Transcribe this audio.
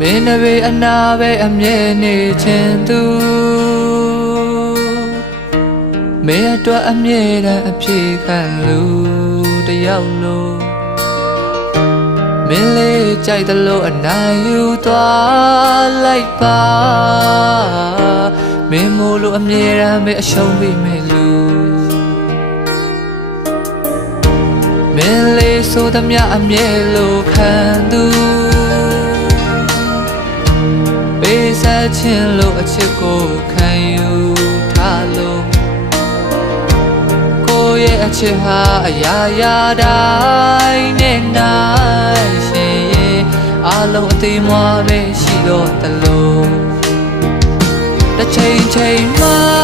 မင်းနဘေးအနာပဲအမြဲနေချင်သူမင်းအတွက်အမြဲတမ်းအပြေခံလူတယောက်လို့မင်းလေးကြိုက်တယ်လို့အနိုင်ယူသွားလိုက်ပါမင်းမို့လို့အမြဲတမ်းပဲအရှုံးပေးမယ်လူမင်းလေးဆိုသမျှအမြဲလို့ခံသူပေးဆက်ခြင်းလို့အချစ်ကိုခံယူထားလို့ကိုယ့်ရဲ့အချစ်ဟာအရာရာတိုင်းနဲ့နိုင်ရှင်ရဲ့အလုံးအသေးမွားပဲရှိတော့တလို့တစ်ချိန်ချိန်မှ